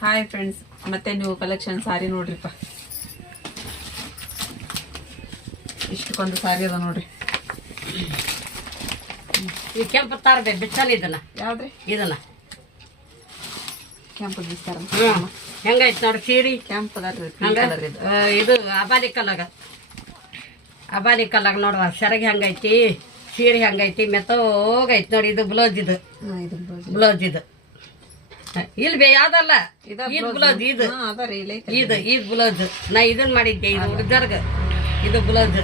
Hi friends ಮತ್ತೆ ನೀವು collection ಸಾರಿ ನೋಡ್ರಿಪ್ಪ. ಇಷ್ಟಕ್ಕೊಂದು ಸಾರಿ ಅದ ನೋಡ್ರಿ. ಈ ಕೆಂಪು ತಾರದೆ ಬಿಚ್ಚಲ್ ಇದನ್ನ. ಯಾವ್ದ್ರಿ? ಇದನ್ನ. ಕೆಂಪು ಬಿಸ್ತಾರ ಹೆಂಗೈತ್ ನೋಡಿ ಸೀರಿ? ಕೆಂಪು ಇದು. ಅಬಾಲಿ ಕಲಾಗ ಅಬಾಲಿ ಐತಿ ನೋಡುವ. ಸೆರಗಿ ಹೆಂಗೈತಿ ಸೀರೆ ಹೆಂಗೈತಿ ಮೆತ್ತೋಗೈತಿ ನೋಡಿ ಇದು ಬ್ಲೌಸ್ ಇದು. ಬ್ಲೌಸ್ ಇದು. ಹ, ಇಲ್ ಬೇ ಯಾವ್ದಲ್ಲ ಈದ್ ಬ್ಲೌಸ್ ಇದು ಹಾ ಅದ ರೀ ಇಲ್ಲ ಇದು ಈದ್ ಬ್ಲೌಸ್ ನಾ ಇದನ್ನ ಮಾಡಿದ್ದೆ ಇದು ಹುಡುಗರ್ಗ ಇದು ಬ್ಲೌಸ್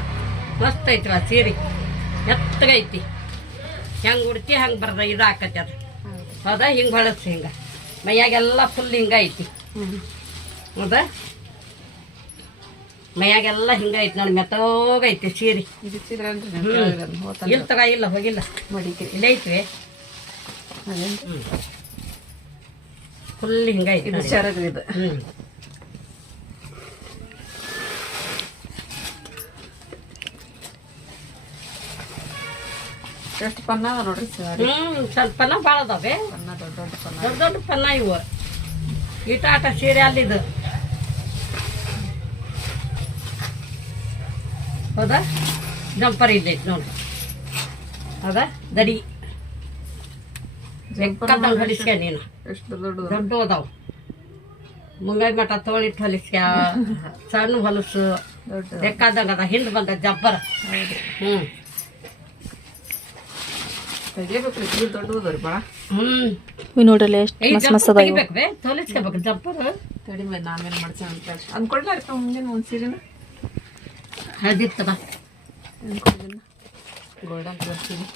ಮಸ್ತ್ ಐತಿ ಸೀರೆ. ಐತಿ ಹೆಂಗ್ ಉಡ್ತಿ ಹಂಗ್ ಬರ್ದ ಇದು ಹಾಕತಿ ಅದು. ಹೌದು. ಹಿಂಗ್ ಬಳಸ್ತಿ ಹಿಂಗ. ಮೈಯಾಗೆಲ್ಲ ಫುಲ್ ಹಿಂಗ ಐತಿ. ಹೌದಾ? ಮೈಯಾಗೆಲ್ಲ ಹಿಂಗ ಐತಿ ನೋಡಿ ಮೆತ್ತೋಗೈತಿ ಸೀರೆ. ಇಲ್ಲ ತಗ ಇಲ್ಲ ಹೋಗಿಲ್ಲ. ಇಲ್ಲೇ ಐತ್ವಿ ಅದೇನ್ರಿ? ಫುಲ್ ಹಿಂಗ ಐತಿ ಇದು ನೋಡಿ. ಇದು ಹ್ಮ್. ಎಷ್ಟು ಪನ್ನ ಅದ ನೋಡ್ರಿ? ಸಾರಿ ಸ್ವಲ್ಪ ಪನ್ನ ಭಾಳ ಅದಾವೆ. ಪನ್ನ ದೊಡ್ಡ ದೊಡ್ಡ ಪನ್ನ. ದೊಡ್ಡ ದೊಡ್ಡ ಪನ್ನ ಇವು. ಈಟ ಆಟ ಸೀರೆ ಅಲ್ಲಿದು ಹೌದಾ? ಜಂಪರ್ ಇಲ್ಲೈತಿ ನೋಡಿ ಹೌದಾ? ದಡಿ. ಬೇಕಾದಂಗೆ ಹೊಲಿಸ್ಕ ನೀನು? ಎಷ್ಟು ದೊಡ್ಡ ಅದಾವ ಅದಾವು ಮುಂಗೈ ಮಠ ತೋಳಿಟ್ಟು ಹೊಲಿಸ್ಕ ಸಣ್ಣ ಹೊಲಸು. ಬೇಕಾದಂಗ ಅದ ಹಿಂದೆ ಬಂದ ಜಬ್ಬರ. ಹ್ಞೂ ನೋಡ್ರಲ್ಲ ಎಷ್ಟು ಮಸ್ತ್ ಮಸ್ತ್ ಅದ ತೋಲಿಸ್ಕೋಬೇಕು ಜಂಪರ್ ಕಡಿಮೆ ನಾವೇನು ಮಾಡ್ಸೋಣ ಅಂತ ಅದ್ ಮುಂದಿನ ಒಂದು ಸೀರೆನ? ಹಳದಿತ್ತದ. ಗೋಲ್ಡನ್ ಕಲರ್ ಸೀರೆ.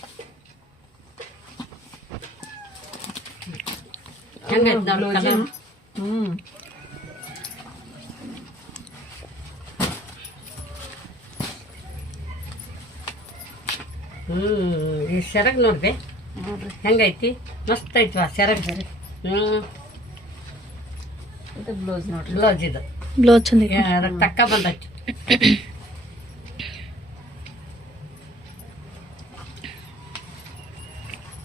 ಹೆಂಗೈತೆ ನೋಡಿ ಕಲರ್ ಹ್ಮ್ ಹ್ಮ್ ಈ ಸೆರಗ್ ನೋಡ್ದೆ? ನೋಡ್ರಿ. ಹೆಂಗೈತಿ? ಮಸ್ತ್ ಐತ್ವಾ ಸೆರಗ್ ಹ್ಮ್. ಇದು ಬ್ಲೌಸ್ ನೋಡ್ರಿ. ಬ್ಲೌಸ್ ಇದು. ಬ್ಲೌಸ್ ಚಂದ ಅದಕ್ಕೆ ತಕ್ಕ ಬಂದೈತಿ.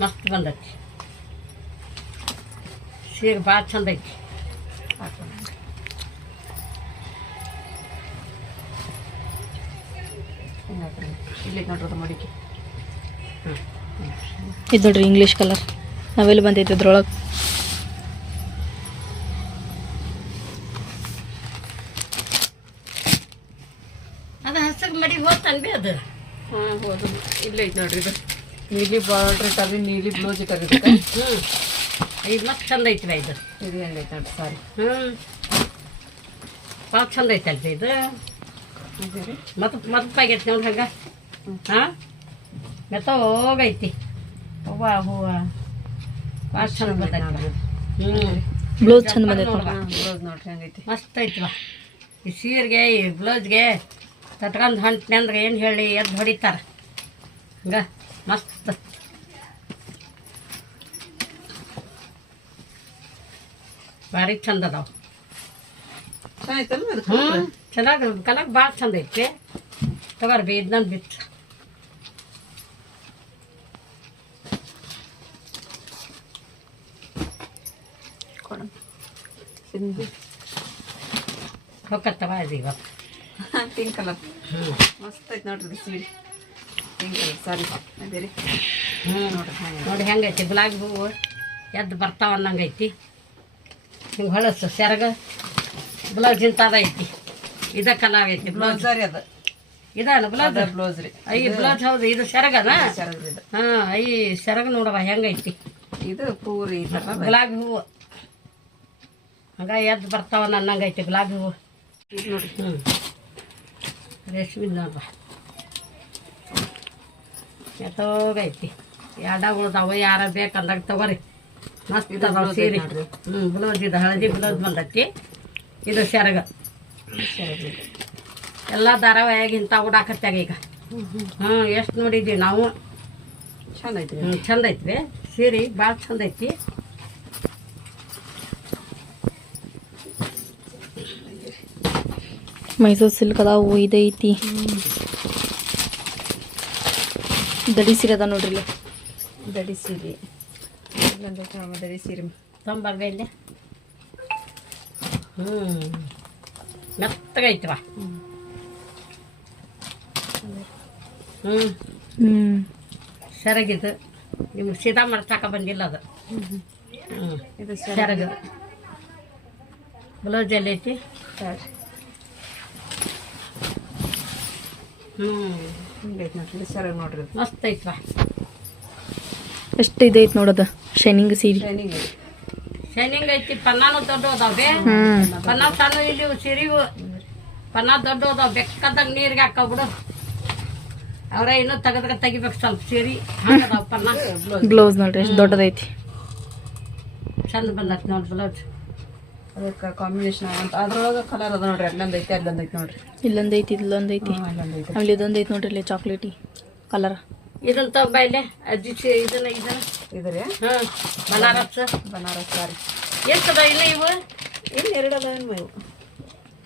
ಮಸ್ತ್ ಬಂದೈತಿ. ಸೀರೆ ಭಾಳ ಚಂದ ಐತಿ. ಇಲ್ಲಿ ನೋಡ್ರಿ ಅದು ಮಡಿಕೆ. ಇದು ನೋಡ್ರಿ ಇಂಗ್ಲೀಷ್ ಕಲರ್ ನಾವೆಲ್ಲಿ ಬಂದೈತಿ ಇದ್ರೊಳಗೆ? ಅದು ಹಸಗ್ ಮಡಿ ಹೋಗ್ತಾನೆ ಬಿ ಅದು. ಹಾಂ ಹೌದು. ಇಲ್ಲ ಐತೆ ನೋಡ್ರಿ ಇದು. ನೀಲಿ ಬಾರ್ಡ್ರ್ ಇಟ್ಟಾರಿ ನೀಲಿ ಬ್ಲೌಸ್ ಇಟ್ಟಾರಿ ಹ್ಞೂ ಇದು ಲಕ್ಷ ಚಂದ ಐತ್ರಿ ಇದು. ಇದು ಹೆಂಗೈತೆ ಸಾರಿ. ಹ್ಞೂ ಭಾಳ ಚಂದ ಐತಲ್ರಿ ಇದು. ಮತ್ತೆ ಮತ್ತು ಮತ್ತೈತಿ ನೋಡಿ ಹಂಗೆ. ಹಾಂ? ಮೆತ್ತೋಗೈತಿ ಹೂವ ಹೂವ. ಭಾಳ ಚಂದ ಬಂದೈತಿ ಹ್ಞೂ ಬ್ಲೌಸ್ ಚಂದ ಬಂದೈತಿ ಬ್ಲೌಸ್ ನೋಡ್ರಿ ಹೆಂಗೈತಿ ಮಸ್ತ್ ಐತಿವ ಈ ಸೀರೆಗೆ ಈ ಬ್ಲೌಸ್ಗೆ ತಟ್ಕೊಂಡು ಹೊಂಟ್ನೆ ಅಂದ್ರೆ ಏನು ಹೇಳಿ ಎದ್ದು ಹೊಡಿತಾರೆ. ಹಂಗೆ? ಮಸ್ತ್. ಭಾರಿ ಚಂದ ಅದಾವ. ಹ್ಞೂ ಚೆನ್ನಾಗಿ ಕಲರ್ ಭಾಳ ಚಂದ ಐತಿ. ತಗೋರಿ ಬಿ ಇದನ್ನ ಬಿತ್ತು ಹೊಕ್ಕತ್ತವ ಅದು ಇವತ್ತು ಪಿಂಕ್ ಕಲರ್ ಮಸ್ತ್ ಐತೆ ನೋಡ್ರಿ ಸೀರೆ ಪಿಂಕ್ ಕಲರ್ ಸಾರಿ ಅದೇ ರೀ. ಹ್ಞೂ ನೋಡ್ರಿ ನೋಡಿ ಹೆಂಗೈತಿ ಗುಲಾಬಿ ಹೂವು ಎದ್ದು ಬರ್ತಾವ ಅನ್ನಂಗೈತಿ. ಹಿಂಗೆ ಹೊಳಸು ಸೆರಗ. ಬ್ಲೌಸ್ ಇಂಥದ ಐತಿ. ಇದ ಕಲಾವ್ ಐತಿ ಬ್ಲೌಸ್. ರೀ ಅದು. ಇದಾನ ಬ್ಲೌಸ್? ಬ್ಲೌಸ್ ರೀ. ಐ ಬ್ಲೌಸ್ ಹೌದು ಇದು ಸೆರಗನ? ಹಾಂ ಐ ಸೆರಗ ನೋಡವ ಹೆಂಗೈತಿ ಇದು ಪೂರಿ ಗುಲಾಬಿ ಹೂವು. ಹಂಗ ಎದ್ದು ಬರ್ತಾವ ಅನ್ನಂಗೈತಿ ಗುಲಾಬಿ ಹೂವು. ನೋಡ್ರಿ. ಹ್ಞೂ ರೇಷ್ಮೆ ನೋಡ್ವ ಎತ್ತೋಗೈತಿ ಎರಡ ಉಳ್ದಾವ ಯಾರ ಬೇಕಂದಾಗ ತಗೋರಿ. ಮಸ್ತ್ ಅದಾವ ಸೀರೆ. ಹ್ಞೂ ಬ್ಲೌಸ್ ಇದು ಹಳದಿ ಬ್ಲೌಸ್ ಬಂದೈತಿ. ಇದು ಸೆರಗ ಎಲ್ಲ ಧಾರಾವಾಹಿಯಾಗಿ ಇಂಥ ಉಡಾಕತ್ತಾಗ ಈಗ. ಹ್ಞೂ ಎಷ್ಟು ನೋಡಿದ್ವಿ ನಾವು? ಚಂದ ಐತಿ ಹ್ಞೂ ಚಂದ ಐತ್ರಿ. ಸೀರೆ ಭಾಳ ಚಂದ ಐತಿ. ಮೈಸೂರು ಸಿಲ್ಕ್ ಅದಾವು ಇದೈತಿ ದಡಿ ಸೀರೆ ಅದ ನೋಡ್ರಿ ಇಲ್ಲಿ. ದಡಿ ಸೀರೆ. ಇಲ್ಲೊಂದು ದಡಿ ಸೀರೆ ತೊಂಬರ್ಬೆ ಇಲ್ಲಿ ಹ್ಞೂ ಮೆತ್ತಗೈತಿವ ಹ್ಞೂ ಹ್ಞೂ ಸೆರಗಿದು ನಿಮ್ಗೆ ಸೀದಾ ಮಾಡ್ಸಾಕ ಬಂದಿಲ್ಲ ಅದು ಹ್ಞೂ ಇದು ಸೆರಗು ಬ್ಲೌಸ್ ಎಲ್ಲ ಐತಿ ಸರಿ ಹ್ಞೂ ಹಿಂಗೈತೆ ನೋಡ್ರಿ ಇದು ಸರಿ ನೋಡ್ರಿ ಇದು ಮಸ್ತ್ ಐತ್ವಾ ಎಷ್ಟು ಇದೈತೆ ನೋಡೋದು ಶೈನಿಂಗ್ ಸೀರೆ. ಶೈನಿಂಗ್ ಐತಿ. ಶೈನಿಂಗ್ ಐತಿ ಪನ್ನಾನು ದೊಡ್ಡ ಅದಾವೆ ಪನ್ನ ಸಣ್ಣ ಇಲ್ಲಿ ಸಿರಿವು ಪನ್ನ ದೊಡ್ಡ ಅದಾವ ಬೆಕ್ಕದಾಗ ನೀರಿಗೆ ಹಾಕೋಬಿಡು ಅವ್ರ ಇನ್ನೂ ತೆಗದಾಗ ತೆಗಿಬೇಕು ಸ್ವಲ್ಪ ಸೀರೆ ಹಂಗದಾವ ಪನ್ನ. ಬ್ಲೌಸ್. ಬ್ಲೌಸ್ ನೋಡ್ರಿ ಎಷ್ಟು ದೊಡ್ಡದೈತಿ. ಚಂದ ಬಂದತ್ ನೋಡ್ರಿ ಬ್ಲೌಸ್. ಅದಕ್ಕೆ ಕಾಂಬಿನೇಷನ್ ಆಗಂತ ಅದ್ರೊಳಗೆ ಕಲರ್ ಅದ ನೋಡ್ರಿ ಅಲ್ಲೊಂದು ಐತಿ ಅಲ್ಲೊಂದು ಐತಿ ನೋಡ್ರಿ. ಇಲ್ಲೊಂದೈತಿ ಇಲ್ಲೊಂದೈತಿ ಇಲ್ಲೊಂದು ಐತಿ. ಆಮೇಲೆ ಇದೊಂದೈತಿ ನೋಡ್ರಿ ಇಲ್ಲಿ ಚಾಕ್ಲೇಟಿ ಕಲರ್ ಇದನ್ನ ಬೈಲೆ ಅಜ್ಜಿ ಸಿ- ಇದನ್ನ ಇದನ್ನ. ಇದ್ರಿ? ಹಾಂ ಬನಾರಸ್. ಬನಾರಸ್ ಸಾರಿ. ಎಷ್ಟದ ಇಲ್ಲ ಇವು? ಇನ್ನು ಎರಡು ಅದಾವ ಏನು ಇವು.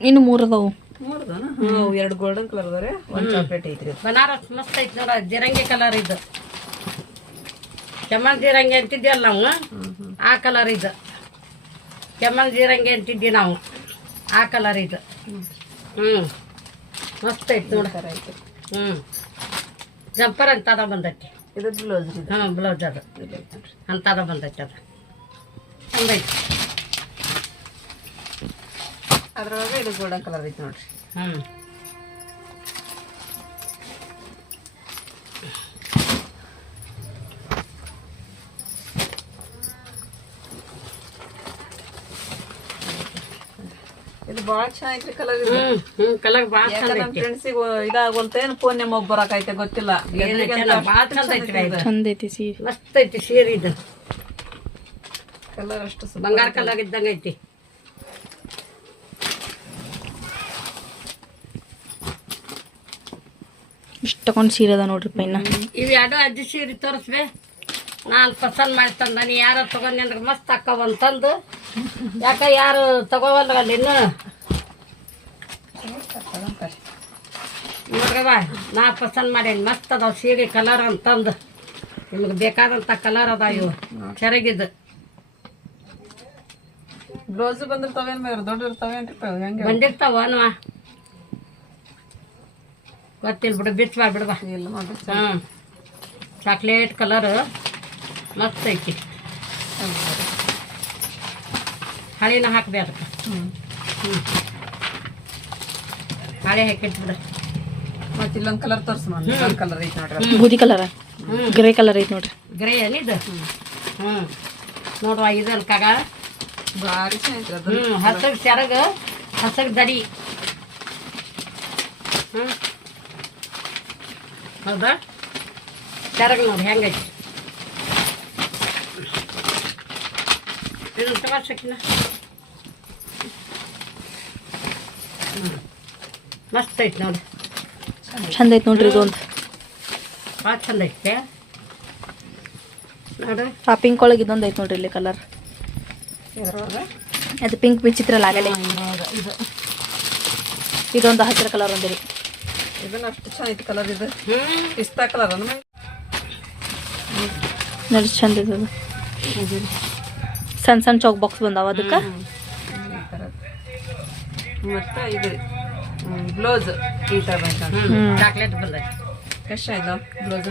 ಇನ್ನು ಮೂರು ಅದಾವು ಎರಡು ಗೋಲ್ಡನ್ ಕಲರ್ ಅದಾವ್ರಿ ಒಂದು ಚಾಕ್ಲೇಟ್ ಐತ್ರಿ. ಬನಾರಸ್ ಮಸ್ತ್ ಐತಿ ನೋಡ ಜಿರಂಗಿ ಕಲರ್ ಇದು. ಕೆಮ್ಮನ್ ಜೀರಂಗಿ ಅಂತಿದ್ಯಲ್ಲ ನಾವು? ಆ ಕಲರ್ ಇದು. ಕೆಮ್ಮನ್ ಜೀರಂಗಿ ಅಂತಿದ್ವಿ ನಾವು. ಆ ಕಲರ್ ಇದು. ಹ್ಞೂ ಮಸ್ತ್ ಐತಿ ನೋಡ್ತಾರೆ ಹ್ಞೂ ಜಂಪರ್ ಅಂತದ ಬಂದೈತಿ. ಇದು ಬ್ಲೌಸ್ ಇದು. ಹಾಂ ಬ್ಲೌಸ್ ಅದು. ಇದು ಐತಿ ನೋಡ್ರಿ ಅಂತದ ಬಂದೈತಿ ಅದು. ಚಂದ ಐತಿ ಅದ್ರೊಳಗೆ ಇದು ಗೋಲ್ಡನ್ ಕಲರ್ ಐತಿ ನೋಡ್ರಿ. ಹ್ಞೂ ಇದು ಭಾಳ ಚೆನ್ನಾಗೈತ್ರಿ ಕಲರ್ ಇದು. ಹ್ಞೂ ಕಲರ್ ಚಂದ ಯಾಕಂದ್ರೆ ನಮ್ಮ ಐತಿ ಫ್ರೆಂಡ್ಸಿಗೆ ಇದಾಗೋಲ್ತ ಏನು ಫೋನ್ ನಿಮ್ಮ ಬರಾಕೈತೆ ಗೊತ್ತಿಲ್ಲ. ಬಾಳ ಚಂದ ಐತಿ ಇದು. ಚಂದ ಐತಿ ಸೀರೆ. ಮಸ್ತ್ ಐತಿ ಸೀರೆ ಇದು. ಕಲರ್ ಅಷ್ಟು ಬಂಗಾರ ಕಲರ್ ಇದ್ದಂಗೆ ಐತಿ. ಇಷ್ಟು ತಗೊಂಡು ಸೀರೆ ಅದ ನೋಡ್ರಿ ಪೈನ. ಇವು ಎರಡು ಅಜ್ಜಿ ಸೀರೆ ತೋರಿಸ್ಬೇ. ನಾನು ಪಸಂದ್ ಮಾಡಿ ತಂದ ನೀ ಯಾರು ತಗೊಂಡ್ರೆ ಅಂದ್ರೆ ಮಸ್ತ್ ಅಕ್ಕವ ಅಂತಂದು. ಯಾಕ ಯಾರು ತಗೋವಲ್ಲ ಅಲ್ಲಿ ಇನ್ನು. ನೋಡ್ರವ ನಾ ಪಸಂದ್ ಮಾಡೇನಿ. ಮಸ್ತ್ ಅದಾವ ಸೀರೆ ಕಲರ್ ಅಂತಂದು. ನಿಮ್ಗೆ ಬೇಕಾದಂಥ ಕಲರ್ ಅದಾವ ಇವು. ಸೆರಗಿದ್ದು ಬ್ಲೌಸ್ ಬಂದಿರ್ತಾವೇನ್ ಬೇರೆ? ದೊಡ್ಡ ಹೆಂಗೆ ಬಂದಿರ್ತಾವ ಅನ್ವ ಗೊತ್ತಿಲ್ಲ ಬಿಡು ಬಿಚ್ಚ ಬಿಡ್ಬಾ. ಇಲ್ಲ ಹ್ಞೂ ಚಾಕ್ಲೇಟ್ ಕಲರ್ ಮಸ್ತ್ ಐತಿ. ಹಳಿನ ಹಾಕಬೇಡ ಹ್ಞೂ ಹ್ಞೂ ಹಳೆ ಹಾಕಿಟ್ಬಿಡ. ಬಿಡು ಮತ್ತೆ ಇಲ್ಲೊಂದು ಕಲರ್ ತೋರ್ಸು ಮಾಡಿ ಇಲ್ಲೊಂದು ಕಲರ್ ಐತಿ ನೋಡ್ರಿ. ಬೂದಿ ಕಲರ ಗ್ರೇ ಕಲರ್ ಐತಿ ನೋಡ್ರಿ. ಗ್ರೇ ಏನಿದು? ಹ್ಞೂ ನೋಡುವ ಇದು ಅನ್ಕಾಗ ಭಾರಿ ಹ್ಞೂ ಹಸಗ್ ಸೆರಗ ಹಸಗ್ ದಡಿ ಹ್ಞೂ ಹೌದಾ? ಸೆರಗ ನೋಡಿ ಹೆಂಗೈತಿ. ಇದನ್ನ ತಗೋಸಕಿನ ಹ್ಞೂ ಮಸ್ತ್ ಐತಿ ನೋಡಿ. ಚಂದ ಐತೆ ನೋಡ್ರಿ ಇದೊಂದು ಭಾಳ ಚಂದ ಐತೆ. ನೋಡು. ಆ ಪಿಂಕ್ ಒಳಗೆ ಇದೊಂದು ಐತೆ ನೋಡ್ರಿ ಇಲ್ಲಿ ಕಲರ್ ಅದು ಪಿಂಕ್ ಬಿಚ್ಚಿತ್ರಲ್ಲ ಆಗಲೇ. ಇದ್ರೊಳಗೆ ಇದು ಇದೊಂದು ಹಸಿರು ಕಲರ್ ಒಂದಿರಿ. ಇದನ್ನ ಅಷ್ಟು ಚೆನ್ನಾಗೈತಿ ಕಲರ್ ಇದು. ಪಿಸ್ತಾ ಕಲರ್ ನೋಡಿ ಚಂದ ಅದು ಸಣ್ಣ ಸಣ್ಣ ಚೌಕ್ ಬಾಕ್ಸ್ ಬಂದಾವ ಅದಕ್ಕೆ? ಮತ್ತೆ ಇದು ಬ್ಲೌಸ್ ಈ ಥರ ಚಾಕ್ಲೇಟ್ ಬಂದೈತಿ. ಕಷ್ಟ ಆಯ್ತು ಬ್ಲೌಸ್